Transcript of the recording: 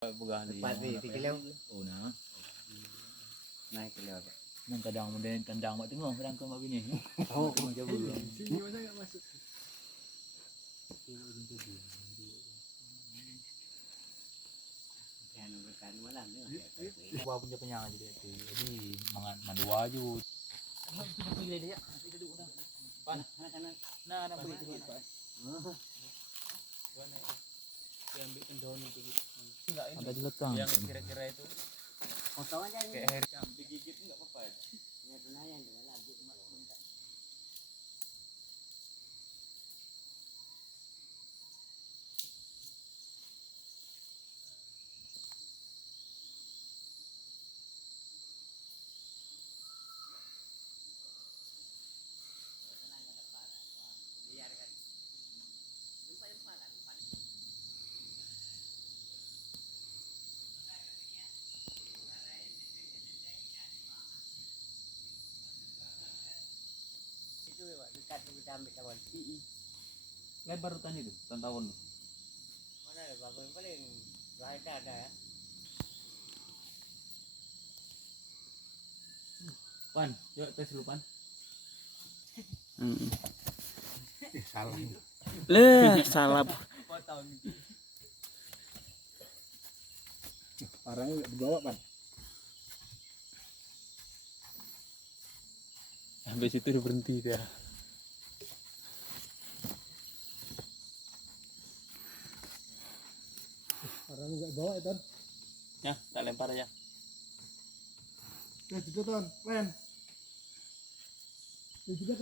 Pati kilaw. Una. Naik kilaw. Nang kadang mo din tandang mo tengok kadang ko mabini. Oh, Sini mana enggak masuk. Kan bukan malam ni. Gua punya penyang jadi mangan mandua ju. Itu pilih dia. Itu duduk dah. Pan. Nah, nak beli tu Pak. Dia ambilkan daun itu gitu. Ada di lekang. Yang kira-kira itu Potong aja ni. kayak air digigit enggak apa-apa ya. Ya tunayan tu lagi. Itu dekat kita ambil kawan. Lebar hutan itu, tahun. Mana ada babon paling ada ya. Pan, yuk tes lu Pan. Salah. Salah. Potong. Orangnya dibawa, Pan. Habis itu udah berhenti dia. Orangnya enggak bawa ya, Ton. Ya, tak lempar aja. Itu Ton, Ren. Itu juga, Pak.